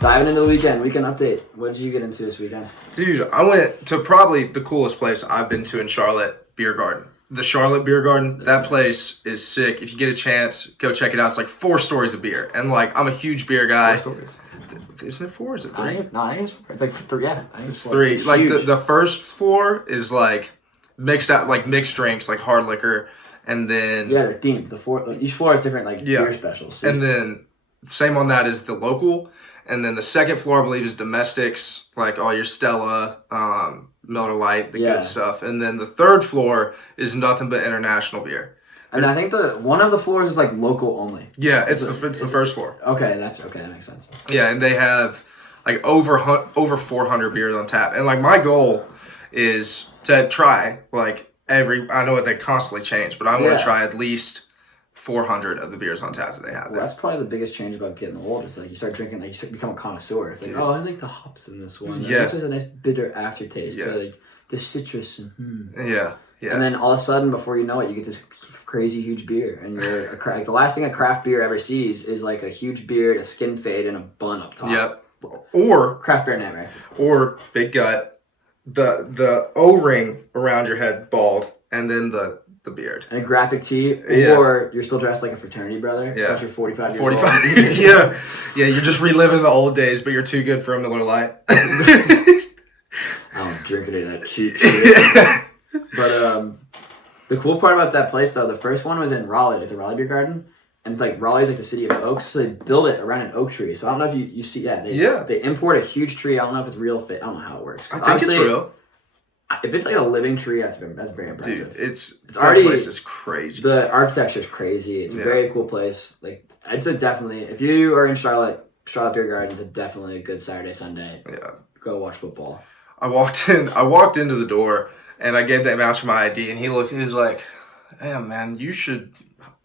Diving into the weekend update. What did you get into this weekend? Dude, I went to probably the coolest place I've been to in Charlotte, Beer Garden. The Charlotte Beer Garden, that place is sick. If you get a chance, go check it out. It's like 4 stories of beer. And like, I'm a huge beer guy. 4 stories. Isn't it 4? Is it 3? I think it's like 3. Yeah, I think It's 3. It's like huge. the first floor is like mixed drinks, like hard liquor. And then Yeah, the theme. Each floor has different beer specials. And then same on that is the local. And then the second floor, I believe, is domestics, like all your Stella, Miller Lite, the good stuff. And then the third floor is nothing but international beer. And I think one of the floors is like local only. Yeah, it's the first floor. Okay, that makes sense. Yeah, and they have like over 400 beers on tap. And like my goal is to try I know they constantly change, but I want to try at least 400 of the beers on tap that they have. Well, that's probably the biggest change about getting old. Is like you start drinking, you become a connoisseur. It's like, I like the hops in this one. Yeah. This has a nice bitter aftertaste. Yeah. Like the citrus and Yeah. And then all of a sudden, before you know it, you get this crazy huge beer, and you're the last thing a craft beer ever sees is like a huge beard, a skin fade, and a bun up top. Yep. Or Craft beer nightmare. Or big gut, the O-ring around your head bald, and then the beard. And a graphic tee, or you're still dressed like a fraternity brother. Yeah. But you're 45 years 45. old. Yeah. Yeah, you're just reliving the old days, but you're too good for a Miller Lite. I don't drink any of that cheap shit. But the cool part about that place, though, the first one was in Raleigh, like the Raleigh Beer Garden. And like Raleigh's like the city of oaks, so they build it around an oak tree. So I don't know if you see, they import a huge tree. I don't know if it's real fit. I don't know how it works. I think it's real. If it's like a living tree, that's very impressive. Dude, it's already, that place is crazy. The architecture is crazy. It's a very cool place. Like it's definitely, if you are in Charlotte Beer Garden is definitely a good Saturday, Sunday. Yeah. Go watch football. I walked into the door and I gave that match my ID and he was like, "Hey man, you should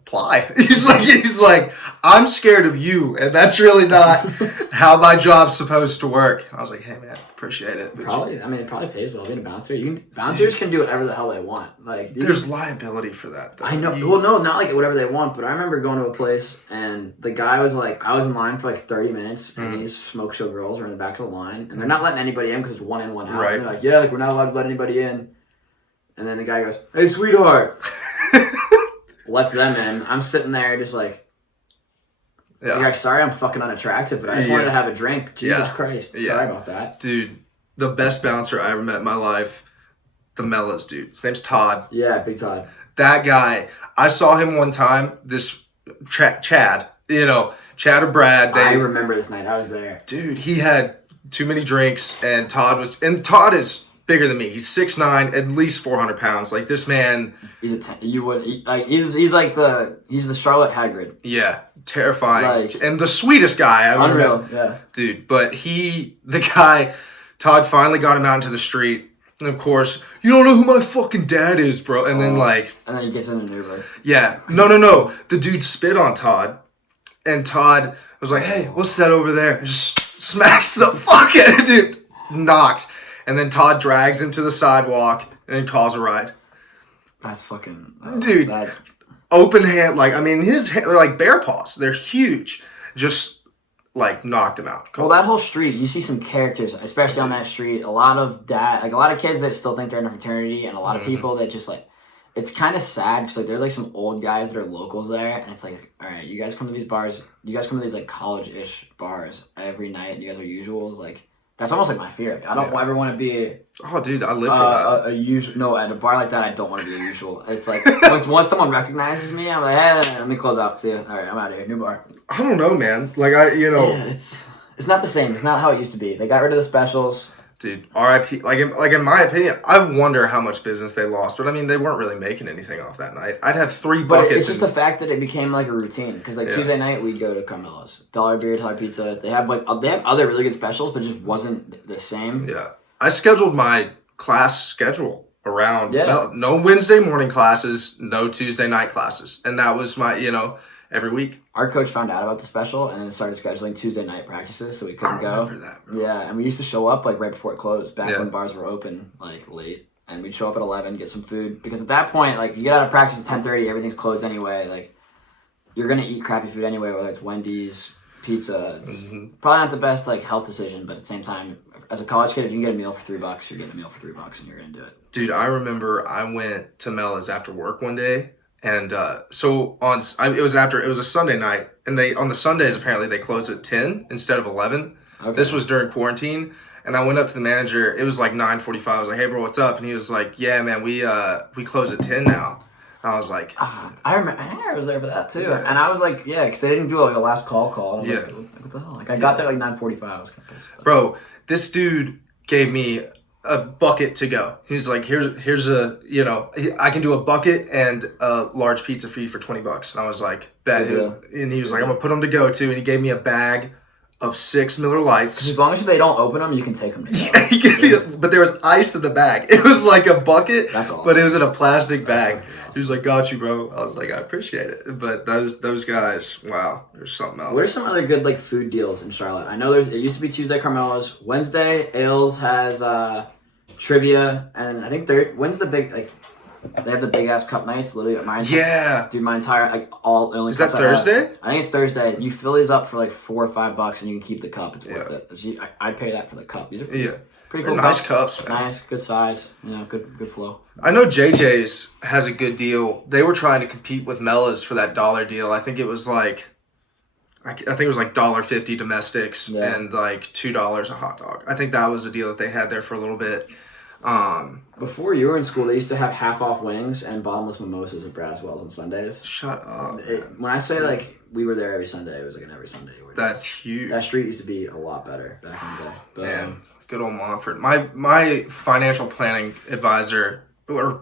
apply." He's like, "I'm scared of you, and that's really not how my job's supposed to work." I was like, "Hey man, appreciate it." It probably pays well being a bouncer. Bouncers can do whatever the hell they want. Like there's liability for that, though. I know. Well, no, not like whatever they want, but I remember going to a place and the guy was like, I was in line for like 30 minutes and these smoke show girls were in the back of the line and they're not letting anybody in because it's one in, one out. Right. And they're like, yeah, like we're not allowed to let anybody in. And then the guy goes, "Hey, sweetheart." Lets them in. I'm sitting there just like, sorry I'm fucking unattractive, but I just wanted to have a drink. Jesus Christ. Sorry about that. Dude, the best bouncer I ever met in my life, the Mellas dude. His name's Todd. Yeah, Big Todd. That guy, I saw him one time, this Chad, Chad or Brad. I remember this night. I was there. Dude, he had too many drinks, and Todd is bigger than me. He's 6'9", at least 400 pounds. Like this man, he's the Charlotte Hagrid. Yeah, terrifying, and the sweetest guy I've ever met. Unreal, yeah, dude. But Todd finally got him out into the street, and of course, "You don't know who my fucking dad is, bro." And then he gets in an Uber. Yeah, no. The dude spit on Todd, and Todd was like, "Hey, what's that over there?" And just smacks the fuck out of dude, knocked. And then Todd drags him to the sidewalk and calls a ride. That's fucking... dude, open hand, his hand, they're like bear paws. They're huge. Just, knocked him out. Well, that whole street, you see some characters, especially on that street. A lot of kids that still think they're in a fraternity, and a lot of people that just, it's kind of sad, because, there's, some old guys that are locals there, and it's like, all right, you guys come to these bars, college-ish bars every night, and you guys are usuals, that's almost like my fear. I don't ever want to be. Oh, dude, I live for that. A usual. No, at a bar like that, I don't want to be a usual. It's like once someone recognizes me, I'm like, hey, let me close out. See you. All right, I'm out of here. New bar. I don't know, man. Yeah, it's not the same. It's not how it used to be. They got rid of the specials. Dude, RIP. In my opinion, I wonder how much business they lost. But they weren't really making anything off that night. I'd have 3 buckets. But it's just the fact that it became a routine. Because Tuesday night we'd go to Carmelo's, $1 beer, $1 pizza. They have other really good specials, but it just wasn't the same. Yeah, I scheduled my class schedule around no Wednesday morning classes, no Tuesday night classes, and that was my every week. Our coach found out about the special and then started scheduling Tuesday night practices, so we couldn't go. I remember that, bro. Yeah, and we used to show up right before it closed, back when bars were open late. and we'd show up at 11, get some food, because at that point, like, you get out of practice at 10:30, everything's closed anyway. Like, you're gonna eat crappy food anyway, whether it's Wendy's, pizza. It's probably not the best like health decision, but at the same time, as a college kid, if you can get a meal for $3, you're getting a meal for $3, and you're gonna do it. Dude, I remember I went to Mella's after work one day, and it was a Sunday night, and on the Sundays apparently they closed at 10 instead of 11. Okay. This was during quarantine, and I went up to the manager. It was like 9:45. I was like, "Hey, bro, what's up?" And he was like, "Yeah, man, we close at 10 now." And I was like, I remember. I think I was there for that too, and I was like, yeah, because they didn't do like a last call. And I was like, what the hell? Like, I got there like 9:45. I was kind of pissed. Bro, this dude gave me a bucket to go. He was like, here's a, I can do a bucket and a large pizza for you for $20. And I was like, bet. And he was like, I'm gonna put them to go too. And he gave me a bag of 6 Miller Lights. As long as they don't open them, you can take them to go. Yeah, he gave me but there was ice in the bag. It was like a bucket. That's awesome. But it was in a plastic bag. Awesome. He was like, got you, bro. I was like, I appreciate it. But those guys, wow, there's something else. What are some other good like food deals in Charlotte? I know it used to be Tuesday Carmelo's. Wednesday, Ailes has trivia, and I think when's the big like they have the big ass cup nights literally at my dude, my entire like all only is that Thursday? I think it's Thursday. You fill these up for like $4 or $5 and you can keep the cup. It's worth it. I'd pay that for the cup. These are pretty cool. Nice cups, man. Nice, good size. Good flow. I know JJ's has a good deal. They were trying to compete with Mella's for that dollar deal. I think it was like $1.50 domestics and like $2 a hot dog. I think that was the deal that they had there for a little bit. Before you were in school, they used to have half off wings and bottomless mimosas at Braswell's on Sundays. Shut up. When I say like we were there every Sunday, it was like an every Sunday. That's huge. That street used to be a lot better back in the day. But, man, good old Montford. My financial planning advisor or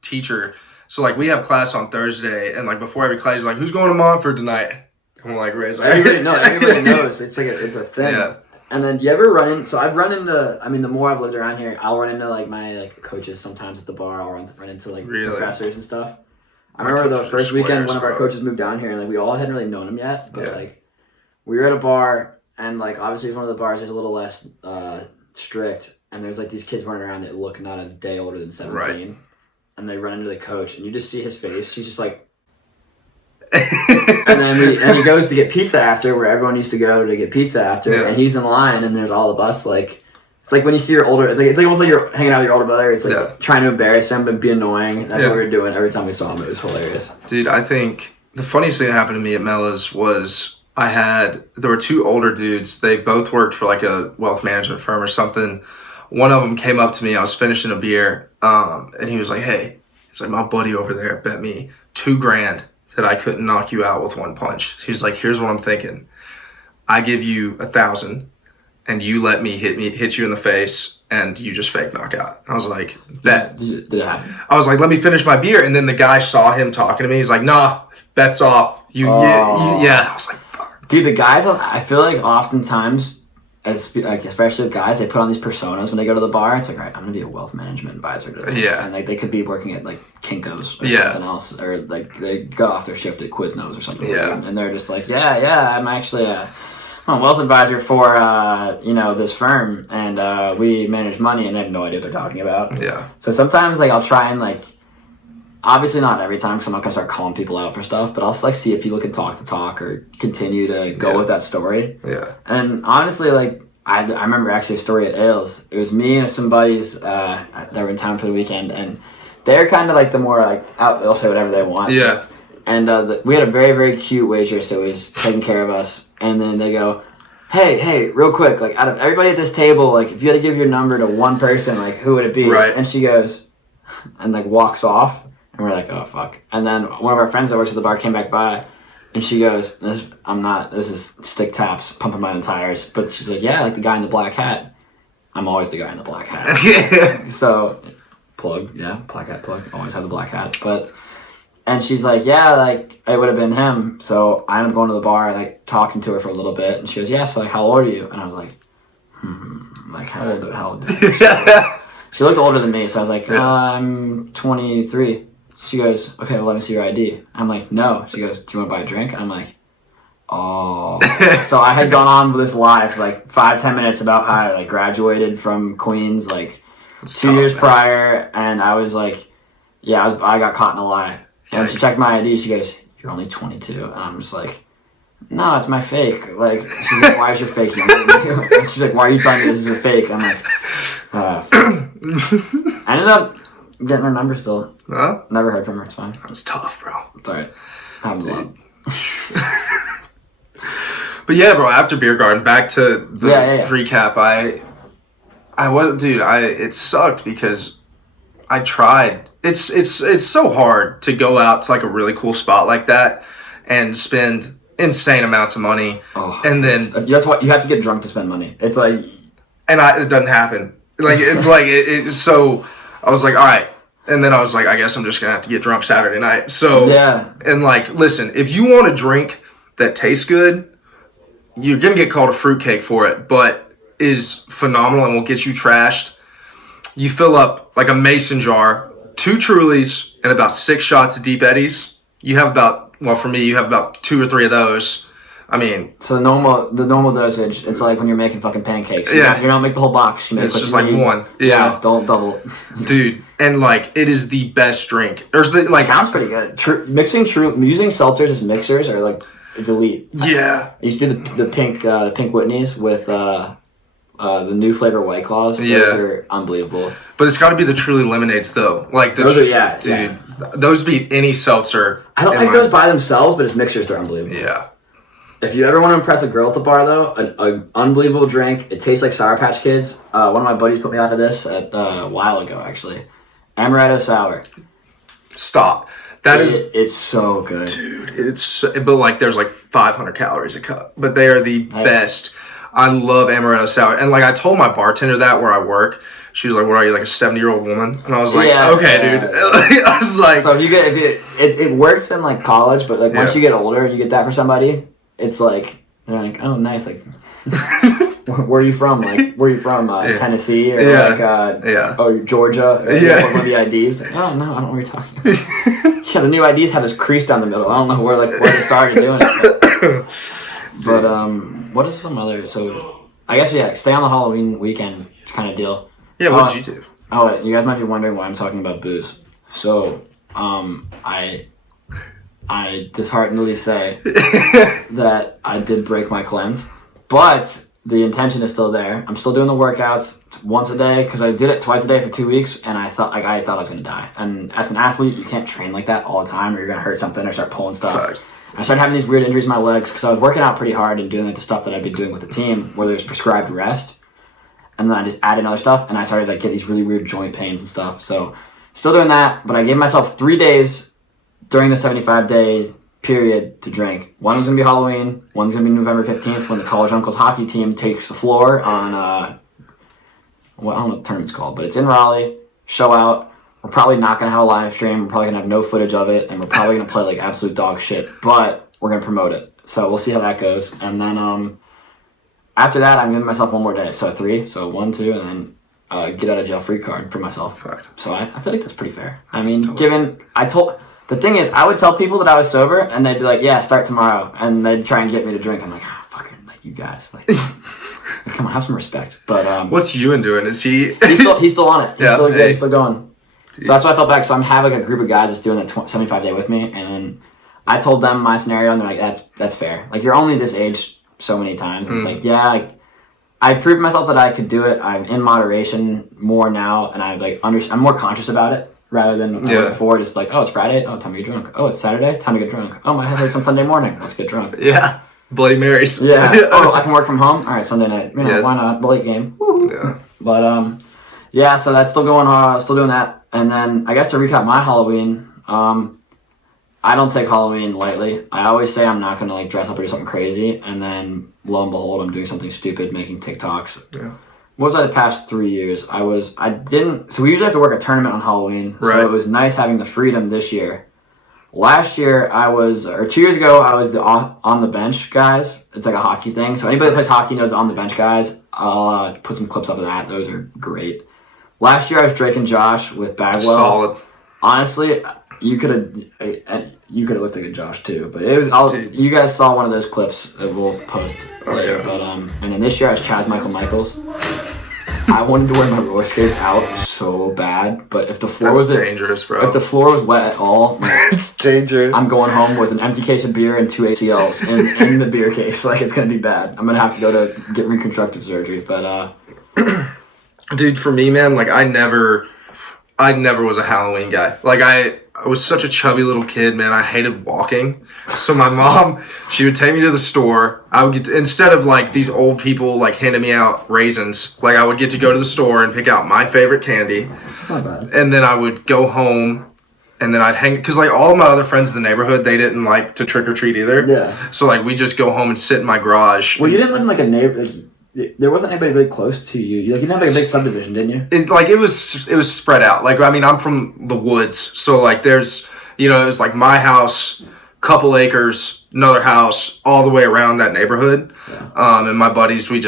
teacher. So like we have class on Thursday, and like before every class, he's like, "Who's going to Montford tonight?" I'm like, "Raise." Everybody knows. It's like it's a thing. Yeah. And then do you ever run in? So I've run into. I mean, the more I've lived around here, I'll run into like my like coaches sometimes at the bar. I'll run into like professors and stuff. I remember the first weekend one of our coaches moved down here, and like we all hadn't really known him yet, but like we were at a bar, and like obviously one of the bars is a little less strict, and there's like these kids running around that look not a day older than 17, and they run into the coach, and you just see his face. He's just like. and then he goes to get pizza after where everyone used to go to get pizza after, and he's in line, and there's all of us like it's like when you see your older it's like almost like you're hanging out with your older brother. It's like trying to embarrass him but be annoying. That's what we were doing every time we saw him. It was hilarious. Dude, I think the funniest thing that happened to me at Mella's was there were 2 older dudes. They both worked for like a wealth management firm or something. One of them came up to me. I was finishing a beer, and he was like, "Hey," he's like, "My buddy over there bet me $2,000 that I couldn't knock you out with one punch." He's like, "Here's what I'm thinking. I give you 1,000 and you let me hit you in the face and you just fake knockout." I was like, "Bet." Did it happen? I was like, "Let me finish my beer." And then the guy saw him talking to me. He's like, "Nah, bet's off." Yeah. I was like, "Fuck." Dude, the guys, I feel like oftentimes, especially with guys, they put on these personas when they go to the bar. It's like, all right, I'm gonna be a wealth management advisor today. Yeah. And like they could be working at like Kinko's or something else, or like they got off their shift at Quiznos or something. Yeah. And they're just like, I'm actually I'm a wealth advisor for this firm, and we manage money, and they have no idea what they're talking about. Yeah. So sometimes like I'll try and like. Obviously not every time, because I'm not going to start calling people out for stuff, but I'll like see if people can talk the talk or continue to go with that story. Yeah. And honestly, like, I remember actually a story at Ailes. It was me and some buddies that were in town for the weekend, and they're kind of like the more like, out, they'll say whatever they want. Yeah. And we had a very, very cute waitress that was taking care of us, and then they go, hey, real quick, like, out of everybody at this table, like, if you had to give your number to one person, like, who would it be? Right. And she goes, and like walks off. And we're like, oh, fuck. And then one of our friends that works at the bar came back by, and she goes, this is stick taps, pumping my own tires. But she's like, yeah, like the guy in the black hat. I'm always the guy in the black hat. So, black hat plug. Always have the black hat. And she's like, yeah, like, it would have been him. So I ended up going to the bar, like, talking to her for a little bit. And she goes, yeah, so, like, how old are you? And I was like, like, how old are you? She looked older than me, so I was like, I'm 23. She goes, okay, well, let me see your ID. I'm like, no. She goes, do you want to buy a drink? And I'm like, oh. So I had gone on with this lie for like 5-10 minutes about how I like graduated from Queens, like It's 2 tough, years man. prior, and I was like, yeah, I got caught in a lie. And she checked my ID. She goes, "You're only 22," and I'm just like, "No, it's my fake." Like, she's like, "Why is your fake younger than you?" And she's like, "Why are you telling me this is a fake?" I'm like, I ended up getting her number still. Huh? Never heard from her. It's fine. That's tough, bro. It's alright. Happens a lot. But yeah, bro. After beer garden, back to the Yeah. recap. It sucked because I tried. It's so hard to go out to like a really cool spot like that and spend insane amounts of money, and then That's what you have to get drunk to spend money. It's like, it doesn't happen. So I was like, all right. And then I was like, I guess I'm just going to have to get drunk Saturday night. So, yeah. And like, listen, if you want a drink that tastes good, you're going to get called a fruitcake for it, but is phenomenal and will get you trashed. You fill up like a mason jar, 2 Trulies, and about 6 shots of Deep Eddies. You have for me, you have about 2 or 3 of those. I mean, so the normal dosage, it's like when you're making fucking pancakes. Yeah. You don't make the whole box. You make it's just like one. Yeah. Don't double. Dude, and like, it is the best drink. Sounds pretty good. Using seltzers as mixers are like, it's elite. Yeah. I used to do the pink Whitneys with the new flavor White Claws. Those are unbelievable. But it's got to be the Truly lemonades though. Like dude, those beat any seltzer. I don't like those by themselves, but as mixers, they're unbelievable. Yeah. If you ever want to impress a girl at the bar, though, an unbelievable drink. It tastes like Sour Patch Kids. One of my buddies put me onto this a while ago, actually. Amaretto Sour. Stop. It's so good. Dude, but like there's like 500 calories a cup. But they are the best. I love Amaretto Sour. And like I told my bartender that where I work. She was like, "What are you, like a 70-year-old woman?" And I was like, "Dude." I was like, so it works in like college, but like once you get older and you get that for somebody, it's like they're like, "Oh, nice." Like, where are you from? Like, where are you from? Tennessee or or Georgia? Or, one of the IDs. Like, oh no, I don't know what you're talking about. Yeah, the new IDs have this crease down the middle. I don't know where they started doing it. But what is some other? So I guess stay on the Halloween weekend kind of deal. Yeah, what did you do? Oh, you guys might be wondering why I'm talking about booze. So, I disheartenedly say that I did break my cleanse, but the intention is still there. I'm still doing the workouts once a day because I did it twice a day for 2 weeks, and I thought I was gonna die. And as an athlete, you can't train like that all the time, or you're gonna hurt something or start pulling stuff. Right. I started having these weird injuries in my legs because I was working out pretty hard and doing like the stuff that I'd been doing with the team, where there's prescribed rest. And then I just added other stuff, and I started get these really weird joint pains and stuff. So, still doing that, but I gave myself 3 days during the 75-day period to drink. One was gonna be Halloween. One's gonna be November 15th when the College Uncles hockey team takes the floor on I don't know what the tournament's called, but it's in Raleigh. Show out. We're probably not gonna have a live stream. We're probably gonna have no footage of it, and we're probably gonna play like absolute dog shit. But we're gonna promote it. So we'll see how that goes, and then after that, I'm giving myself 1 more day. So 3. So 1, 2, and then get out of jail free card for myself. Right. So I feel like that's pretty fair. I mean, the thing is, I would tell people that I was sober, and they'd be like, "Yeah, start tomorrow," and they'd try and get me to drink. I'm like, fucking, like you guys, like, come on, have some respect. But what's Ewan doing? Is he? He's still on it. He's still going. Dude. So that's why I felt back. So I'm having a group of guys that's doing that 75-day with me, and then I told them my scenario, and they're like, "That's fair. Like you're only this age." So many times, and it's like, I proved myself that I could do it. I'm in moderation more now, and I'm more conscious about it rather than I was before. Just like, oh, it's Friday, oh, time to get drunk. Oh, it's Saturday, time to get drunk. Oh, my head hurts on Sunday morning, let's get drunk. Yeah, Bloody Marys. Yeah. Oh, I can work from home. All right, Sunday night. Why not? The late game. Woo. Yeah. But so that's still going on. Still doing that, and then I guess to recap my Halloween. I don't take Halloween lightly. I always say I'm not going to dress up or do something crazy, and then lo and behold, I'm doing something stupid, making TikToks. Yeah. What was I the past 3 years? So we usually have to work a tournament on Halloween, right. So it was nice having the freedom this year. Last year, 2 years ago, I was the on the bench guys. It's like a hockey thing. So anybody that plays hockey knows the on the bench guys. I'll put some clips up of that. Those are great. Last year, I was Drake and Josh with Bagwell. Solid. Honestly, you could have looked like a Josh too, but it was. You guys saw one of those clips that we'll post later. Yeah. But and then this year I was Chaz Michaels. I wanted to wear my roller skates out so bad, but if the floor That's was dangerous, bro. if the floor was wet at all, it's dangerous. I'm going home with an empty case of beer and 2 ACLs in the beer case. Like, it's gonna be bad. I'm gonna have to go to get reconstructive surgery. But dude, for me, man, like I never was a Halloween guy. Like I was such a chubby little kid, man. I hated walking. So my mom, she would take me to the store. I would get instead of like these old people like handing me out raisins, like I would get to go to the store and pick out my favorite candy. it's not bad. And then I would go home and then I'd hang because like all of my other friends in the neighborhood, they didn't like to trick or treat either. Yeah. So like we just go home and sit in my garage. Well, you didn't live in like a neighbor. Like, there wasn't anybody really close to you. Like, you didn't have like a big subdivision, didn't you? It was spread out. Like I mean, I'm from the woods, so like there's it was like my house, couple acres, another house, all the way around that neighborhood. Yeah. And my buddies, we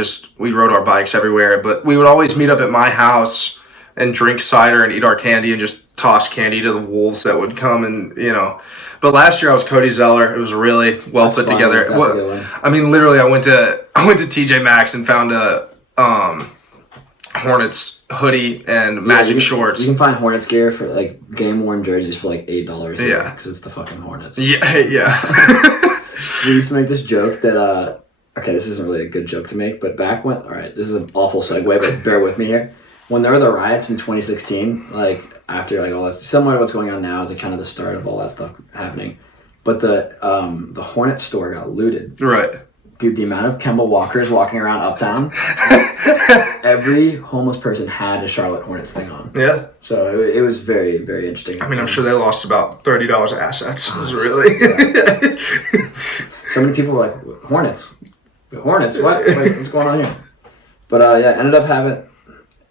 rode our bikes everywhere, but we would always meet up at my house and drink cider and eat our candy and just toss candy to the wolves that would come and But last year I was Cody Zeller. It was really well That's put fun. together. That's a good one. I mean, literally, I went to TJ Maxx and found a Hornets hoodie and Magic shorts. You can find Hornets gear for like game worn jerseys for like $8. Yeah, because it's the fucking Hornets. Yeah. We used to make this joke that okay, this isn't really a good joke to make, but back when this is an awful segue, but bear with me here. When there were the riots in 2016, like after like all that, similar to what's going on now, is like kind of the start of all that stuff happening. But the Hornet store got looted. Right. Dude, the amount of Kemba Walkers walking around uptown, every homeless person had a Charlotte Hornets thing on. Yeah. So it was very, very interesting. I mean, I'm sure they lost about $30 assets. It was really. So many people were like, Hornets? What? Like, what's going on here? But ended up having...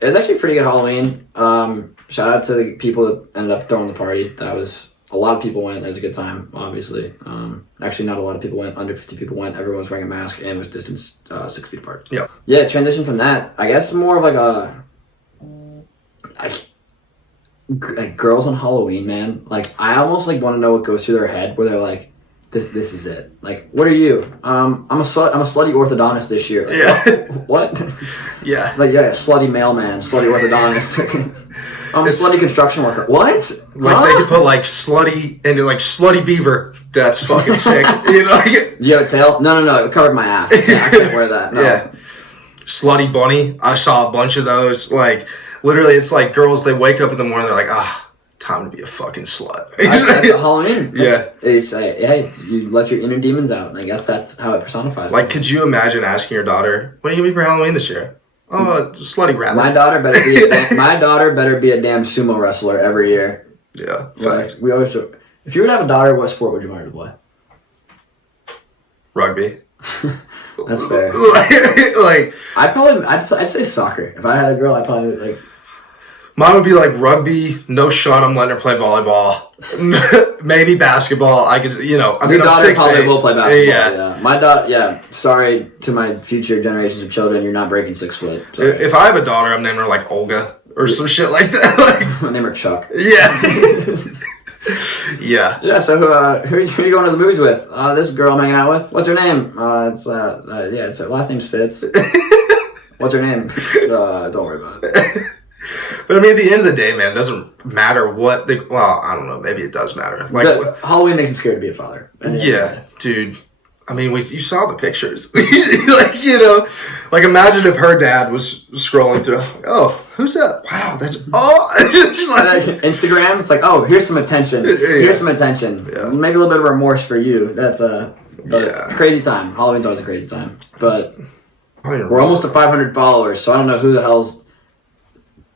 It was actually a pretty good Halloween. Shout out to the people that ended up throwing the party. That was... A lot of people went. It was a good time, obviously. Actually, not a lot of people went. Under 50 people went. Everyone was wearing a mask and was distanced 6 feet apart. Yeah. Yeah, transition from that. I guess more of like like girls on Halloween, man. Like, I almost like want to know what goes through their head where they're like, this is it. Like, what are you? I'm a slutty orthodontist this year. Like, Yeah. What? Yeah. Like, yeah, slutty mailman, slutty orthodontist. I'm a slutty construction worker. What? Like they could put like slutty and like slutty beaver. That's fucking sick. Like, you have a tail? No. It covered my ass. Yeah, I can't wear that. No. Yeah. Slutty bunny. I saw a bunch of those. Like literally, it's like girls. They wake up in the morning. They're like, time to be a fucking slut. That's Halloween. Yeah. It's hey, you let your inner demons out, and I guess that's how it personifies. Like, could you imagine asking your daughter, "What are you gonna be for Halloween this year?" Oh, slutty rabbit. My daughter better be a damn sumo wrestler every year. Yeah. Like, we always joke. If you were to have a daughter, what sport would you want her to play? Rugby. That's fair. Like I'd say soccer. If I had a girl, I'd probably like. Mine would be like rugby, no shot. I'm letting her play volleyball. Maybe basketball. I could, I mean, Your I'm daughter 6'8". probably will play basketball. Yeah. My daughter. Yeah. Sorry to my future generations of children. You're not breaking 6 foot. Sorry. If I have a daughter, I'm naming her like Olga or some shit like that. Like, My name her Chuck. yeah. Yeah. Yeah. So who are you going to the movies with? This girl I'm hanging out with. What's her name? It's her last name's Fitz. What's her name? Don't worry about it. But I mean, at the end of the day, man, it doesn't matter what well, I don't know. Maybe it does matter. Like Halloween makes me scared to be a father. Yeah, dude. I mean, you saw the pictures. Like imagine if her dad was scrolling through. Oh, who's that? Wow, that's just like Instagram. It's like, oh, here's some attention. Here's some attention. Yeah. Maybe a little bit of remorse for you. That's a Yeah. crazy time. Halloween's always a crazy time. But we're we're almost at 500 followers, so I don't know who the hell's.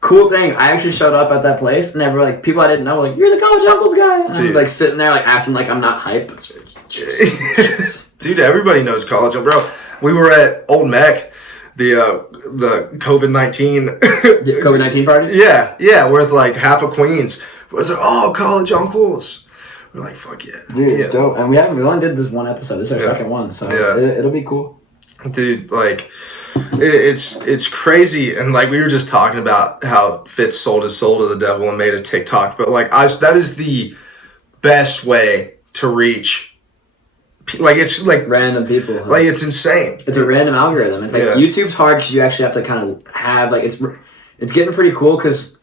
Cool thing, I actually showed up at that place, and they were like, people I didn't know were like, you're the College Uncles guy. And I'm like sitting there, like acting like I'm not hype. Dude, everybody knows College, bro. We were at Old Mech, the COVID-19 COVID-19 party. Yeah, with like half of Queens. It was like, College Uncles. We're like, fuck yeah, dude, yeah. Dope. And we only did this one episode. This is our second one, so it'll be cool. Dude, like. It's crazy, and like we were just talking about how Fitz sold his soul to the devil and made a TikTok, but like that is the best way to reach. Like it's like random people. Like it's insane. It's a random algorithm. It's like YouTube's hard because you actually have to kind of have like it's getting pretty cool because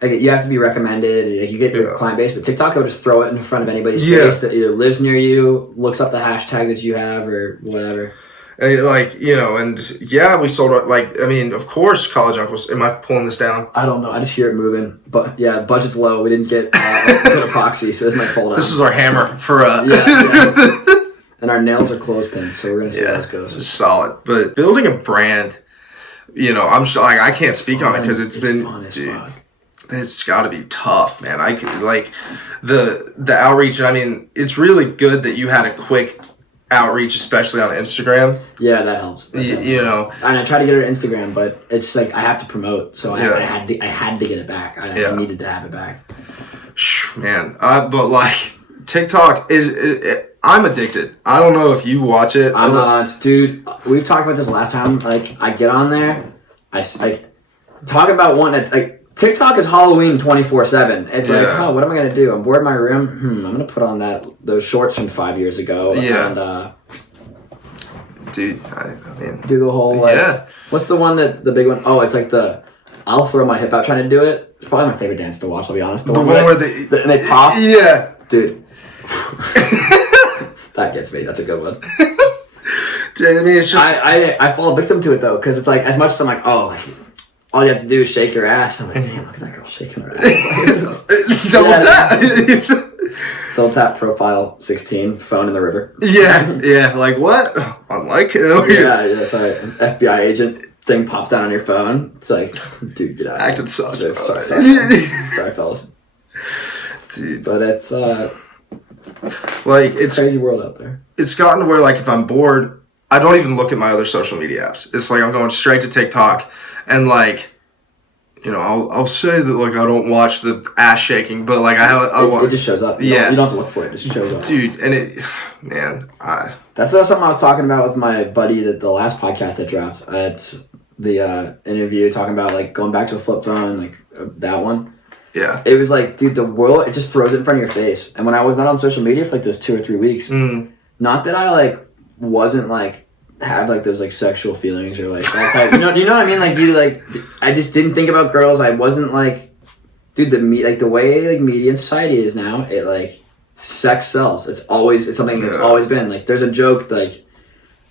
like, you have to be recommended. Like, you get your Yeah. client base, but TikTok will just throw it in front of anybody's Yeah. face that either lives near you, looks up the hashtag that you have, or whatever. And, like, you know, and yeah, we sold out. Like, I mean, of course, College Uncles. Am I pulling this down? I don't know. I just hear it moving. But yeah, budget's low. We didn't get good epoxy, so this might fall down. This is our hammer for Yeah. And our nails are clothespins, so we're gonna see how this goes. It's solid. But building a brand, you know, I'm just, like, I can't speak on it because it's been, fun as dude, fuck. it's got to be tough, man. I could, like, the outreach. I mean, it's really good that you had a quick outreach, especially on Instagram. Yeah, that helps. You know, and I tried to get her Instagram, but it's like I have to promote, so Yeah. I had to get it back. I needed to have it back. man. But like TikTok I'm addicted. I don't know if you watch it. I'm not, dude. We've talked about this last time. Like, I get on there, I talk about one that like. TikTok is Halloween 24/7. It's like, oh, what am I gonna do? I'm bored in my room. I'm gonna put on those shorts from 5 years ago. Yeah. And dude, I mean, do the whole like. Yeah. What's the one the big one? Oh, it's like I'll throw my hip out trying to do it. It's probably my favorite dance to watch. I'll be honest. The one where they pop. Yeah. Dude. That gets me. That's a good one. Dude, I mean, it's just I fall victim to it though, because it's like as much as I'm like, oh, like. All you have to do is shake your ass. I'm like, damn, look at that girl shaking her ass. double tap. Double tap profile 16, phone in the river. Yeah, like what? I'm like, yeah, sorry. An FBI agent thing pops down on your phone. It's like, dude, get out. Acted sus. Sorry, fellas. Dude. But it's like it's a crazy world out there. It's gotten to where like if I'm bored, I don't even look at my other social media apps. It's like I'm going straight to TikTok. And like, you know, I'll say that like I don't watch the ass shaking, but like it just shows up. You don't have to look for it. It just shows up. Dude, and that's something I was talking about with my buddy that the last podcast that dropped at the interview, talking about like going back to a flip phone, like that one. Yeah. It was like, dude, the world, it just throws it in front of your face. And when I was not on social media for like those 2 or 3 weeks, not that I like wasn't like have like those like sexual feelings or like that type, you know what I mean? Like you like, I just didn't think about girls. I wasn't like, dude, the way like media and society is now, it like sex sells. It's something that's always been like. There's a joke like,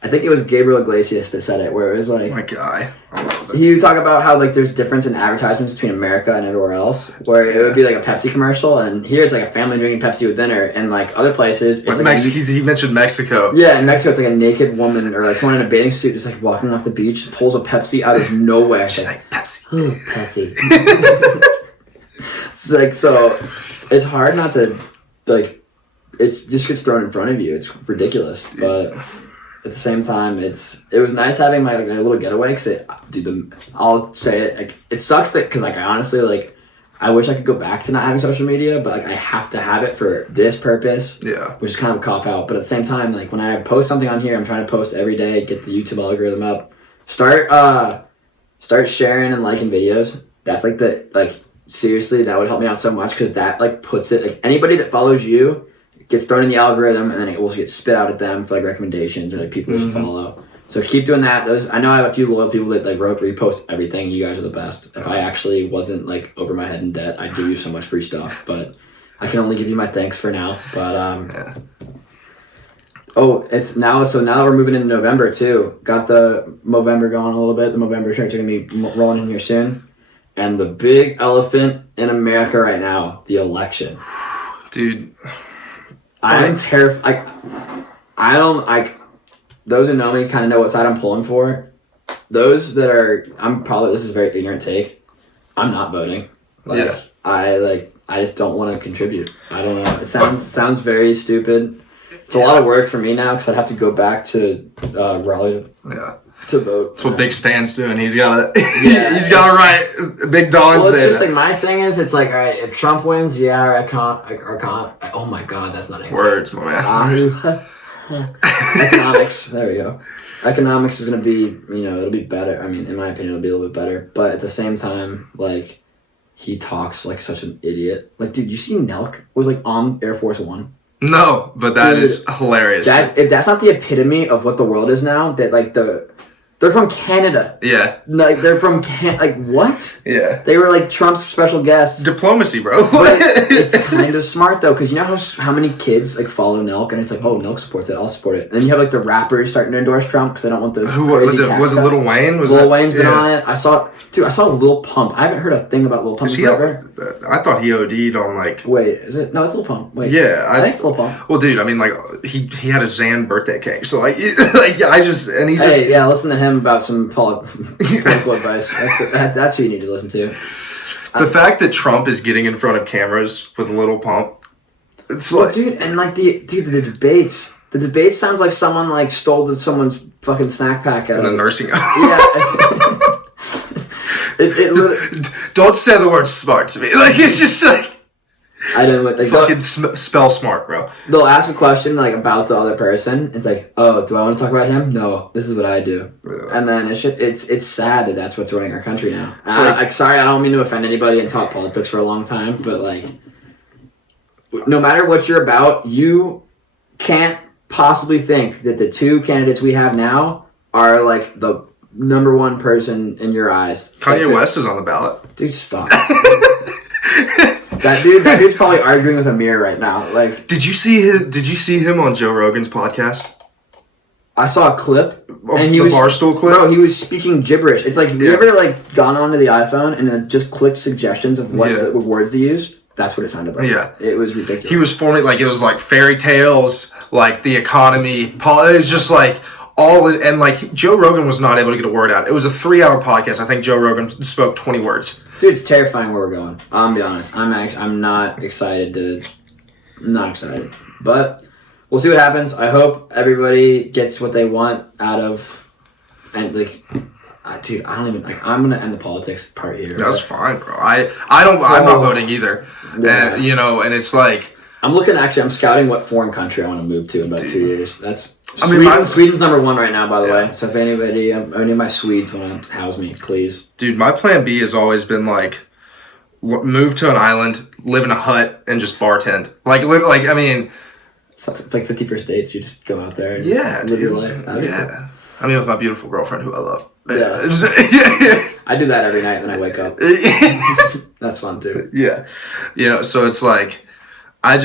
I think it was Gabriel Iglesias that said it, where it was like, my guy. He would talk about how like there's difference in advertisements between America and everywhere else, where it would be like a Pepsi commercial, and here it's like a family drinking Pepsi with dinner, and like other places, it's like he mentioned Mexico. Yeah, in Mexico it's like a naked woman or like someone in a bathing suit just like walking off the beach, pulls a Pepsi out of nowhere. She's like Pepsi. Oh, Pepsi. It's like, so it's hard not to like. It's just gets thrown in front of you. It's ridiculous, but. At the same time, it was nice having my like, little getaway because I'll say it, like it sucks that because like I honestly like I wish I could go back to not having social media, but like I have to have it for this purpose. Yeah, which is kind of a cop out. But at the same time, like when I post something on here, I'm trying to post every day, get the YouTube algorithm up, start sharing and liking videos. That's like seriously, that would help me out so much because that like puts it like anybody that follows you. Gets thrown in the algorithm, and then it will get spit out at them for like recommendations or like people who should follow. So keep doing that. I know I have a few loyal people that like repost everything. You guys are the best. If I actually wasn't like over my head in debt, I'd give you so much free stuff. But I can only give you my thanks for now. But it's now. So now that we're moving into November too, got the Movember going a little bit. The Movember shirts are gonna be rolling in here soon. And the big elephant in America right now, the election, dude. I'm terrified. I don't like those who know me kind of know what side I'm pulling for. Those that are, this is a very ignorant take. I'm not voting. I just don't want to contribute. I don't know. It sounds very stupid. It's a lot of work for me now because I'd have to go back to Raleigh to vote. That's what Big Stan's doing. He's got he's got to write Big Don's. Well, it's just like my thing is, it's like, all right, if Trump wins, oh my God, that's not English. Words, my man. Economics. There we go. Economics is gonna be, it'll be better. I mean, in my opinion, it'll be a little bit better. But at the same time, like, he talks like such an idiot. Like, dude, you see Nelk was like on Air Force One. No, but that is hilarious. If that's not the epitome of what the world is now, that like They're from Canada. Yeah. Like, they're from what? Yeah. They were like Trump's special guests. Diplomacy, bro. But it's kind of smart though, because you know how many kids like follow Nelk, and it's like, oh, Nelk supports it, I'll support it. And then you have like the rappers starting to endorse Trump because they don't want those. Who was it? Was it Lil Wayne? Lil Wayne's been on it. I saw Lil Pump. I haven't heard a thing about Lil Pump forever. I thought he OD'd on like. Wait, is it? No, it's Lil Pump. Wait. Yeah, I think it's Lil Pump. Well, dude, I mean, like he had a Xan birthday cake, so like Hey, yeah, listen to him about some political advice. That's who you need to listen to. The fact that Trump is getting in front of cameras with Lil Pump, it's like, dude, and like the debates. The debate sounds like someone like stole someone's fucking snack pack out in of the nursing home. Yeah. it literally, don't say the word smart to me. Like it's just like. I don't know. Like, fucking spell smart, bro. They'll ask a question like about the other person. It's like, oh, do I want to talk about him? No, this is what I do. Yeah. And then it's sad that that's what's running our country now. So, sorry, I don't mean to offend anybody and talk politics for a long time, but like, no matter what you're about, you can't possibly think that the two candidates we have now are like the number one person in your eyes. Kanye West is on the ballot. Dude, stop. That dude's probably arguing with a mirror right now. Like, did you see him on Joe Rogan's podcast? I saw a clip, and he was Barstool clip. Bro, he was speaking gibberish. It's like, you ever like gone onto the iPhone and then just clicked suggestions of what words to use? That's what it sounded like. Yeah, it was ridiculous. He was forming like it was like fairy tales, like the economy. It was just like all and like Joe Rogan was not able to get a word out. It was a 3-hour podcast. I think Joe Rogan spoke 20 words. Dude, it's terrifying where we're going. I'll be honest. I'm not excited. But we'll see what happens. I hope everybody gets what they want out of, and like, dude, I don't even like. I'm gonna end the politics part here. That's fine, bro. I'm not voting either. Yeah. And and it's like I'm scouting what foreign country I want to move to in about 2 years. Sweden's number one right now, by the way. So if any of my Swedes want to house me, please. Dude, my plan B has always been like move to an island, live in a hut, and just bartend. It's like 50 First Dates. You just go out there and live your life. Yeah. I mean, with my beautiful girlfriend who I love. Yeah. I do that every night, and then I wake up. That's fun too. Yeah. So it's like, and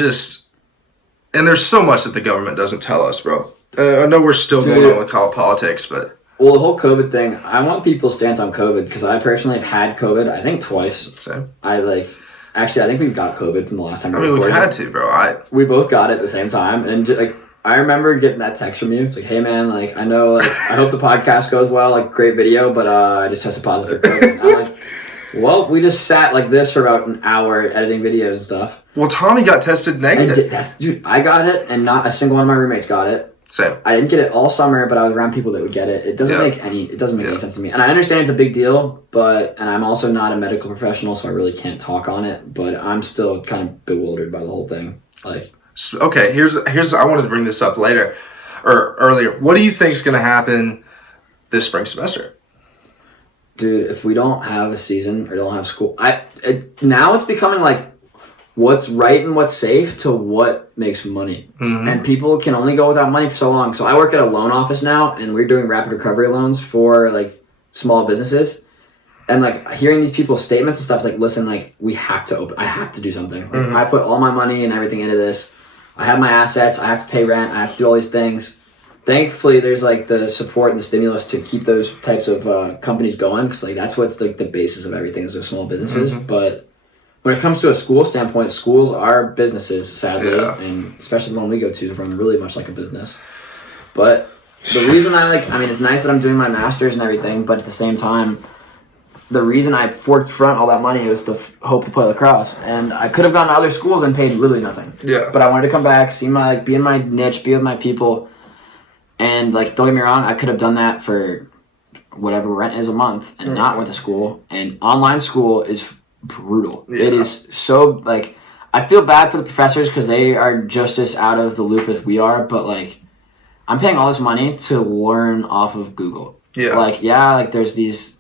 there's so much that the government doesn't tell us, bro. I know we're still going on with politics, but... Well, the whole COVID thing, I want people's stance on COVID, because I personally have had COVID, I think twice. Same. Actually, I think we got COVID from the last time we recorded. We've had to, bro. We both got it at the same time, and like, I remember getting that text from you. It's like, hey man, like, I know, like, I hope the podcast goes well, like, great video, but I just tested positive for COVID. I'm like, well, we just sat like this for about an hour editing videos and stuff. Well, Tommy got tested negative. Dude, I got it, and not a single one of my roommates got it. Same. I didn't get it all summer, but I was around people that would get it. It doesn't make any sense to me. And I understand it's a big deal, and I'm also not a medical professional, so I really can't talk on it. But I'm still kind of bewildered by the whole thing. Like, okay, here's I wanted to bring this up later or earlier. What do you think is going to happen this spring semester? Dude, if we don't have a season or don't have school, now it's becoming like what's right and what's safe to what makes money. Mm-hmm. And people can only go without money for so long. So I work at a loan office now, and we're doing rapid recovery loans for like small businesses. And like hearing these people's statements and stuff, like, listen, like, I have to do something. Like, I put all my money and everything into this. I have my assets. I have to pay rent. I have to do all these things. Thankfully, there's like the support and the stimulus to keep those types of companies going, because like that's what's like the basis of everything is those small businesses. Mm-hmm. But when it comes to a school standpoint, schools are businesses, sadly, and especially the one we go to run really much like a business. But the reason it's nice that I'm doing my master's and everything, but at the same time, the reason I forked front all that money was to hope to play lacrosse. And I could have gone to other schools and paid literally nothing. Yeah. But I wanted to come back, be in my niche, be with my people. And like, don't get me wrong, I could have done that for whatever rent is a month and not went to school. And online school is brutal. Yeah. It is so, like, I feel bad for the professors because they are just as out of the loop as we are. But like, I'm paying all this money to learn off of Google. Yeah. There's these...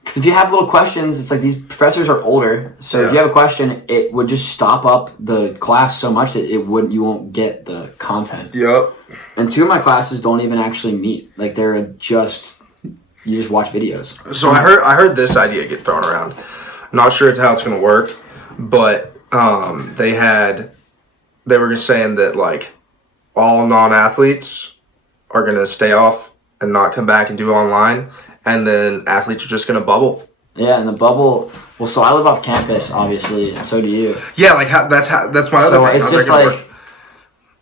Because if you have little questions, it's like these professors are older. So if you have a question, it would just stop up the class so much that you won't get the content. Yep. And 2 of my classes don't even actually meet. Like, they're just you just watch videos. So I heard this idea get thrown around. Not sure it's how it's going to work, but they were just saying that like all non-athletes are going to stay off and not come back and do online, and then athletes are just going to bubble. Yeah, and the bubble. Well, so I live off campus, obviously, and so do you. Yeah, like that's my other thing. It's just like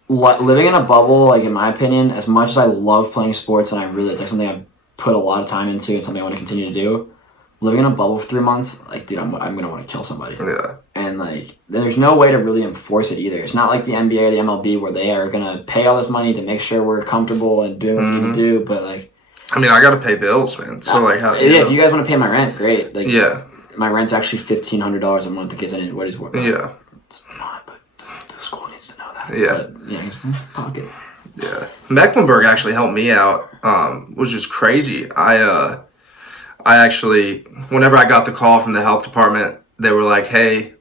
living in a bubble. Like in my opinion, as much as I love playing sports and it's like something I've put a lot of time into and something I want to continue to do. Living in a bubble for 3 months, like, dude, I'm gonna want to kill somebody. Yeah. And like, there's no way to really enforce it either. It's not like the NBA or the MLB where they are gonna pay all this money to make sure we're comfortable and doing what we need to do. But like, I mean, I gotta pay bills, man. So like, if you guys want to pay my rent, great. Like, yeah, my rent's actually $1,500 a month in case anybody's working. Yeah. It's not, but the school needs to know that. Yeah. But, yeah, it's my pocket. Yeah. Mecklenburg actually helped me out, which is crazy. I actually, whenever I got the call from the health department, they were like, hey,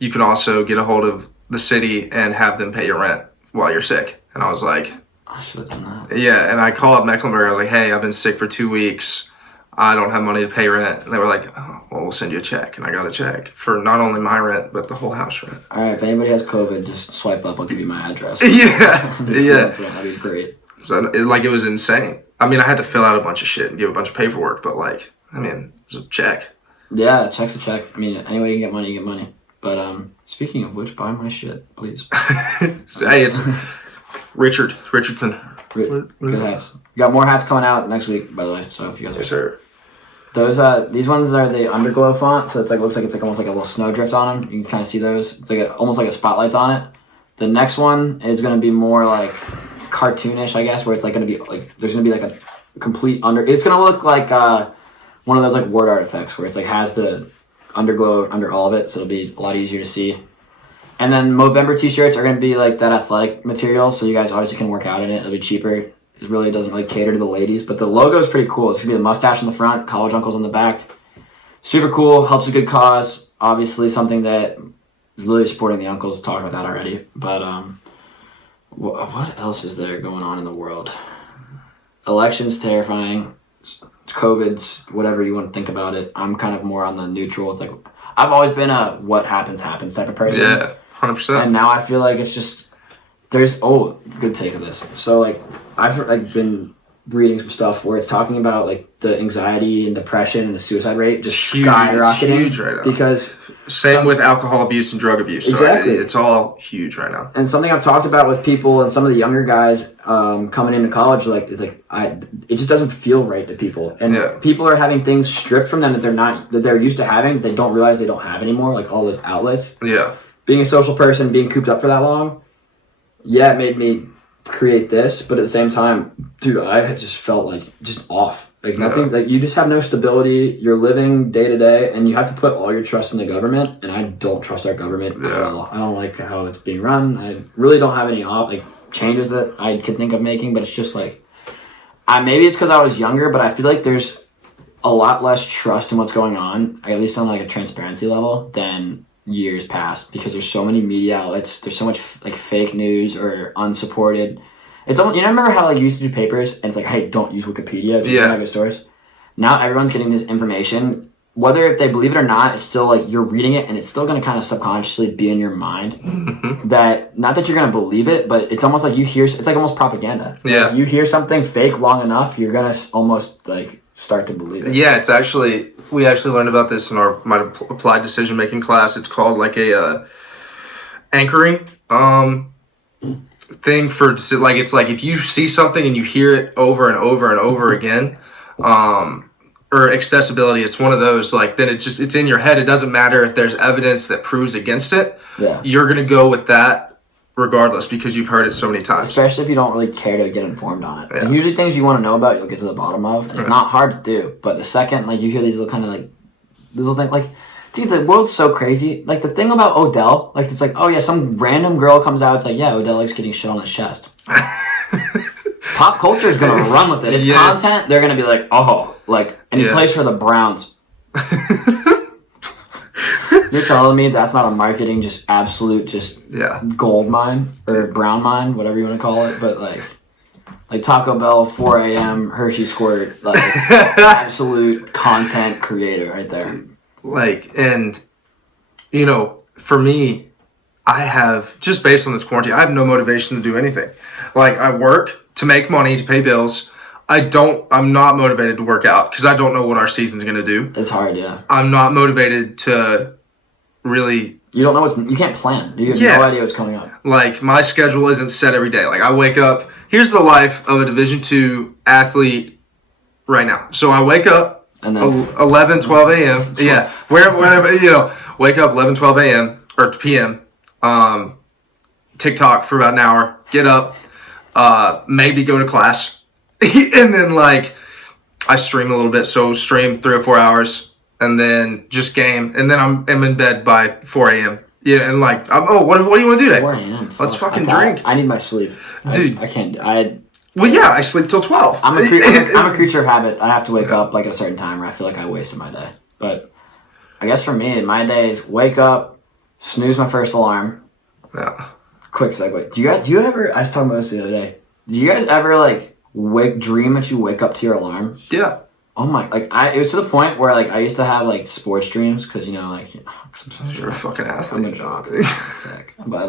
you can also get a hold of the city and have them pay your rent while you're sick. And I was like, I should have done that. Yeah, and I called Mecklenburg. I was like, hey, I've been sick for 2 weeks. I don't have money to pay rent. And they were like, oh, well, we'll send you a check. And I got a check for not only my rent, but the whole house rent. All right, if anybody has COVID, just swipe up. I'll give you my address. Yeah, yeah. That'd be great. So, it was insane. I mean, I had to fill out a bunch of shit and give a bunch of paperwork, but like, I mean, it's a check. Yeah, check's a check. I mean, any way you can get money, you get money. But speaking of which, buy my shit, please. Hey, it's Richardson. Good hats. We got more hats coming out next week, by the way. So if you guys Yes, sir. Those these ones are the underglow font, so it's like looks like it's like almost like a little snowdrift on them. You can kind of see those. It's like almost like a spotlight's on it. The next one is going to be more like cartoonish, I guess, where it's like going to be like there's going to be like a complete under. It's going to look like one of those like word art effects where it's like has the underglow under all of it, so it'll be a lot easier to see. And then Movember t-shirts are going to be like that athletic material, so you guys obviously can work out in it. It'll be cheaper. It really doesn't really cater to the ladies, but the logo is pretty cool. It's going to be the mustache in the front, college uncles on the back. Super cool, helps a good cause. Obviously something that is really supporting the uncles. Talked about that already. But what else is there going on in the world? Elections terrifying. COVID's whatever you want to think about it. I'm kind of more on the neutral. It's like I've always been a what happens type of person. Yeah, 100%. And now I feel like it's just there's good take of this. So like I've like been reading some stuff where it's talking about like the anxiety and depression and the suicide rate just skyrocketing huge right now. Because same with alcohol abuse and drug abuse. Exactly. So it's all huge right now. And something I've talked about with people and some of the younger guys coming into college it just doesn't feel right to people. And people are having things stripped from them that they're used to having, they don't realize they don't have anymore, like all those outlets. Yeah. Being a social person, being cooped up for that long, it made me create this, but at the same time, dude, I had just felt like just off. Like nothing, like you just have no stability. You're living day to day, and you have to put all your trust in the government. And I don't trust our government at all. I don't like how it's being run. I really don't have any changes that I could think of making. But it's just like, maybe it's because I was younger, but I feel like there's a lot less trust in what's going on, at least on like a transparency level, than years past, because there's so many media outlets. There's so much like fake news or unsupported. It's almost, remember how like you used to do papers and it's like, hey, don't use Wikipedia to find good stories. Now everyone's getting this information, whether if they believe it or not, it's still like you're reading it and it's still going to kind of subconsciously be in your mind. That not that you're going to believe it, but it's almost like it's like almost propaganda. Yeah. Like, you hear something fake long enough, you're going to almost like start to believe it. Yeah, we actually learned about this in my applied decision making class. It's called like a anchoring thing for like, it's like if you see something and you hear it over and over and over again, or accessibility, it's one of those, like, then it's in your head. It doesn't matter if there's evidence that proves against it. Yeah. You're gonna go with that regardless because you've heard it so many times. Especially if you don't really care to get informed on it. Yeah. Like, usually things you want to know about, you'll get to the bottom of. And it's not hard to do. But the second, like, you hear these little kind of, like, these little things, like, dude, the world's so crazy. Like, the thing about Odell, like, it's like, oh, yeah, some random girl comes out, it's like, yeah, Odell likes getting shit on his chest. Pop culture is going to run with it. It's content. They're going to be like, oh, like, and he plays for the Browns. You're telling me that's not a marketing, just absolute, just gold mine or brown mine, whatever you want to call it. But like, Like Taco Bell, 4 a.m., Hershey Squirt, like absolute content creator right there. Like, and, you know, for me, I have, just based on this quarantine, I have no motivation to do anything. Like, I work to make money, to pay bills. I'm not motivated to work out because I don't know what our season's going to do. It's hard, yeah. I'm not motivated to really... You don't know you can't plan. You have no idea what's coming up. Like, my schedule isn't set every day. Like, I wake up, here's the life of a Division II athlete right now. So I wake up and then 11, 12 a.m. Yeah, wherever, you know, wake up 11, 12 a.m. or p.m. TikTok for about an hour, get up, maybe go to class, and then like I stream a little bit, so stream 3 or 4 hours, and then just game, and then I'm in bed by 4 a.m. Yeah, and like what do you want to do today? 4 a.m. Let's fucking drink. I need my sleep, dude. I can't. Well, yeah, I sleep till 12. I'm a creature of habit. I have to wake up like at a certain time, or I feel like I wasted my day. But I guess for me, my days wake up, snooze my first alarm. Yeah. Quick segue. Do you ever? I was talking about this the other day. Do you guys ever like dream that you wake up to your alarm? Yeah. Oh my! Like it was to the point where like I used to have like sports dreams because like you're a fucking athlete. I'm a jock. Sick. But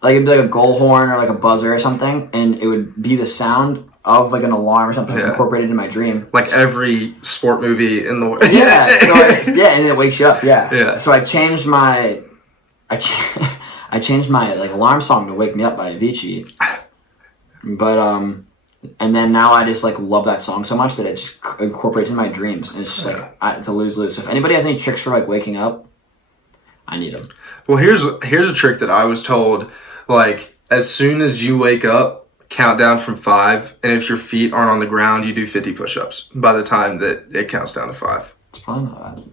like it'd be like a goal horn or like a buzzer or something, and it would be the sound of like an alarm or something incorporated in my dream. Like every sport movie in the world. Yeah. So and it wakes you up. Yeah. Yeah. So I changed my like alarm song to "Wake Me Up" by Avicii. But and then now I just like love that song so much that it just incorporates in my dreams, and it's just like it's a lose-lose. So if anybody has any tricks for like waking up, I need them. Well, here's a trick that I was told. Like as soon as you wake up, count down from 5, and if your feet aren't on the ground, you do 50 push-ups by the time that it counts down to 5. It's probably not bad.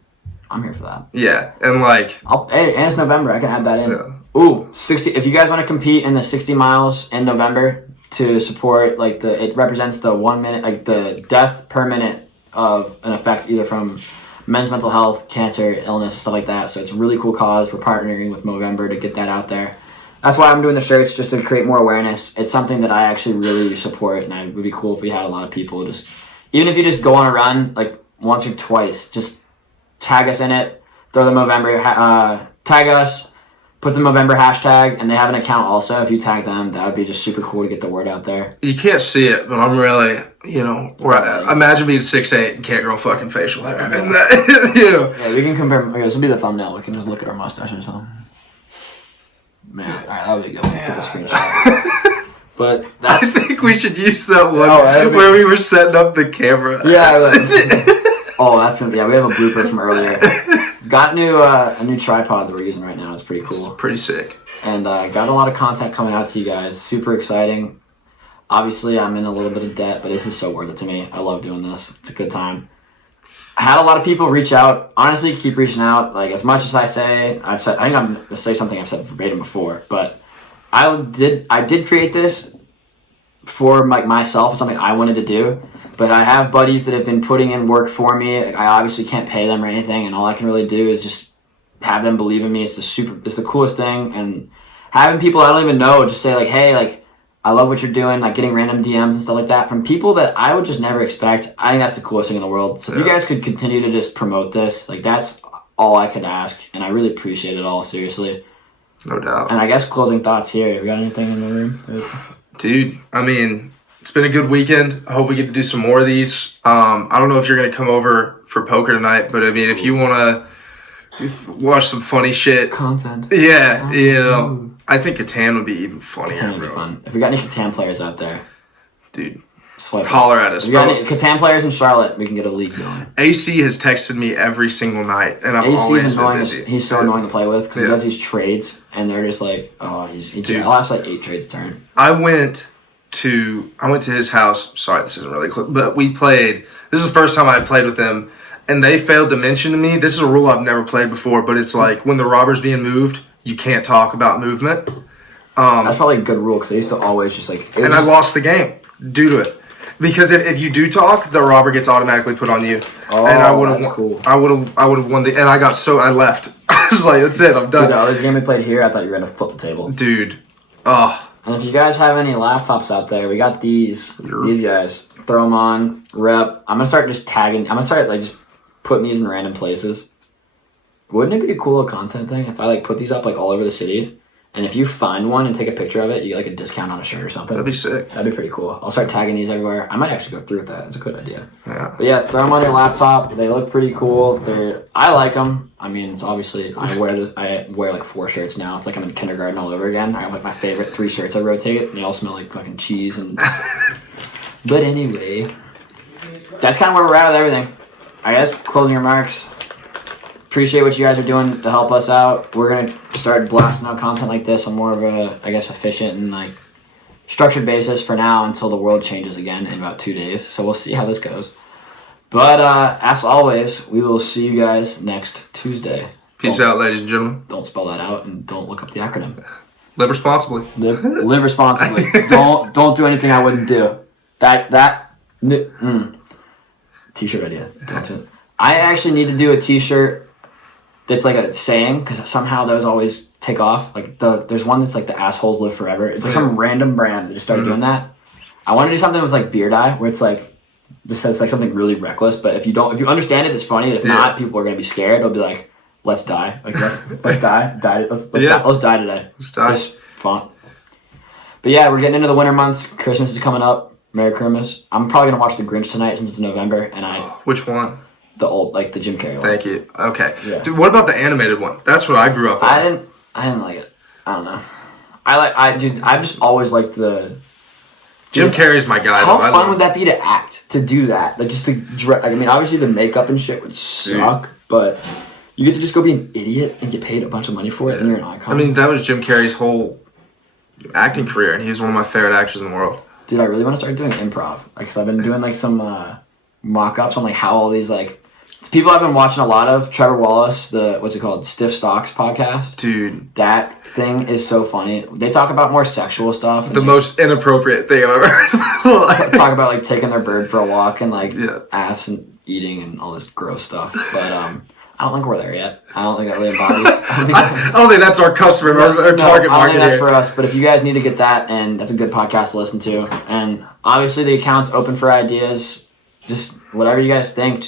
I'm here for that. Yeah, and like and it's November. I can add that in. Yeah. Ooh, 60. If you guys want to compete in the 60 miles in November to support like it represents the 1 minute, like the death per minute of an effect either from men's mental health, cancer, illness, stuff like that. So it's a really cool cause. We're partnering with Movember to get that out there. That's why I'm doing the shirts, just to create more awareness. It's something that I actually really support, and it would be cool if we had a lot of people just, even if you just go on a run like once or twice, just tag us in it, throw the Movember, tag us, put the Movember hashtag, and they have an account also. If you tag them, that would be just super cool to get the word out there. You can't see it, but I'm really, imagine being 6'8" and can't grow fucking facial hair. And that, Yeah, we can compare. Okay, this will be the thumbnail. We can just look at our mustaches or something. Man, all right, that'll be good. We'll put the screenshot. But I think we should use that one where we were setting up the camera. Yeah. We have a blooper from earlier. Got a new tripod that we're using right now. It's pretty cool. It's pretty sick. And got a lot of content coming out to you guys. Super exciting. Obviously, I'm in a little bit of debt, but this is so worth it to me. I love doing this. It's a good time. I had a lot of people reach out. Honestly, keep reaching out. Like, as much as I think I'm going to say something I've said verbatim before, but I did create this for like myself, something I wanted to do. But I have buddies that have been putting in work for me. Like, I obviously can't pay them or anything, and all I can really do is just have them believe in me. It's the coolest thing. And having people I don't even know just say like, hey, like, I love what you're doing, like getting random DMs and stuff like that from people that I would just never expect. I think that's the coolest thing in the world. So if you guys could continue to just promote this, like that's all I could ask. And I really appreciate it all, seriously. No doubt. And I guess closing thoughts here. Have you got anything in the room? Dude, I mean, it's been a good weekend. I hope we get to do some more of these. I don't know if you're going to come over for poker tonight, but I mean, if you want to watch some funny shit. Content. Yeah, I think Catan would be even funnier. Catan would be fun. If we got any Catan players out there, dude, swipe holler at us. If we got any Catan players in Charlotte, we can get a league going. AC has texted me every single night, and I've always been busy. He's so annoying to play with because he does these trades, and they're just like, I'll ask like 8 trades a turn. I went to his house. Sorry, this isn't really close, but we played. This is the first time I had played with him, and they failed to mention to me. This is a rule I've never played before, but it's like when the robber's being moved, you can't talk about movement. That's probably a good rule because I used to always just like. I lost the game due to it because if you do talk, the robber gets automatically put on you. Oh, and that's cool. I would have won and I left. I was like, that's it, I'm done. Dude, the other game we played here, I thought you were gonna flip the table. Dude, And if you guys have any laptops out there, we got these guys. Throw them on, rep. I'm gonna start just tagging. I'm gonna start like just putting these in random places. Wouldn't it be a cool content thing if I like put these up like all over the city? And if you find one and take a picture of it, you get like a discount on a shirt or something. That'd be sick. That'd be pretty cool. I'll start tagging these everywhere. I might actually go through with that. It's a good idea. Yeah. But yeah, throw them on your laptop. They look pretty cool. I like them. I mean, it's obviously I wear like 4 shirts now. It's like I'm in kindergarten all over again. I have like my favorite 3 shirts I rotate, and they all smell like fucking cheese. And but anyway, that's kind of where we're at with everything. I guess closing remarks. Appreciate what you guys are doing to help us out. We're gonna start blasting out content like this on more of a, I guess, efficient and like structured basis for now until the world changes again in about 2 days. So we'll see how this goes. But as always, we will see you guys next Tuesday. Peace out, ladies and gentlemen. Don't spell that out and don't look up the acronym. Live responsibly. Live responsibly. Don't do anything I wouldn't do. T-shirt idea. Don't do it. I actually need to do a T-shirt that's like a saying, because somehow those always take off. Like there's one that's like the assholes live forever. It's like some random brand that just started doing that. I want to do something with like beer dye where it's like just says like something really reckless. But if you understand it, it's funny. If not, people are gonna be scared. They'll be like, let's die. Like let's die. Let's die today. Let's die. Just fun. But yeah, we're getting into the winter months. Christmas is coming up. Merry Christmas. I'm probably gonna watch The Grinch tonight since it's November, and Which one? the old like the Jim Carrey one. Thank you. Okay. Yeah. Dude, what about the animated one? That's what I grew up on. I didn't like it. I don't know. I've just always liked the Jim Carrey's my guy. How though. fun would that be to act, to do that? Like just to I mean, obviously the makeup and shit would suck, but you get to just go be an idiot and get paid a bunch of money for it, and you're an icon. I mean, that was Jim Carrey's whole acting career, and he's one of my favorite actors in the world. Dude, I really want to start doing improv. Like, cause I've been doing like some mock-ups on like how all these like people I've been watching a lot of. Trevor Wallace, the what's it called, Stiff Stocks podcast. Dude, that thing is so funny. They talk about more sexual stuff. The most inappropriate thing I've ever heard. Talk about like taking their bird for a walk and like ass and eating and all this gross stuff. But I don't think we're there yet. I don't think that really embodies. I don't think that's our customer or target market. I don't think that's for us. But if you guys need to get that, and that's a good podcast to listen to. And obviously the account's open for ideas. Just whatever you guys think.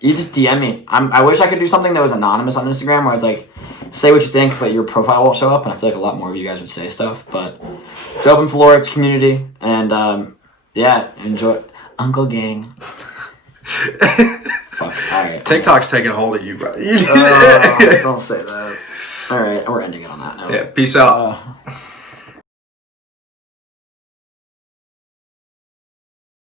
You just DM me. I wish I could do something that was anonymous on Instagram where it's like, say what you think, but your profile won't show up. And I feel like a lot more of you guys would say stuff. But it's open floor. It's community. And yeah, enjoy. Uncle Gang. Fuck. All right. TikTok's taking hold of you, bro. Don't say that. All right. We're ending it on that note. Yeah. Peace out.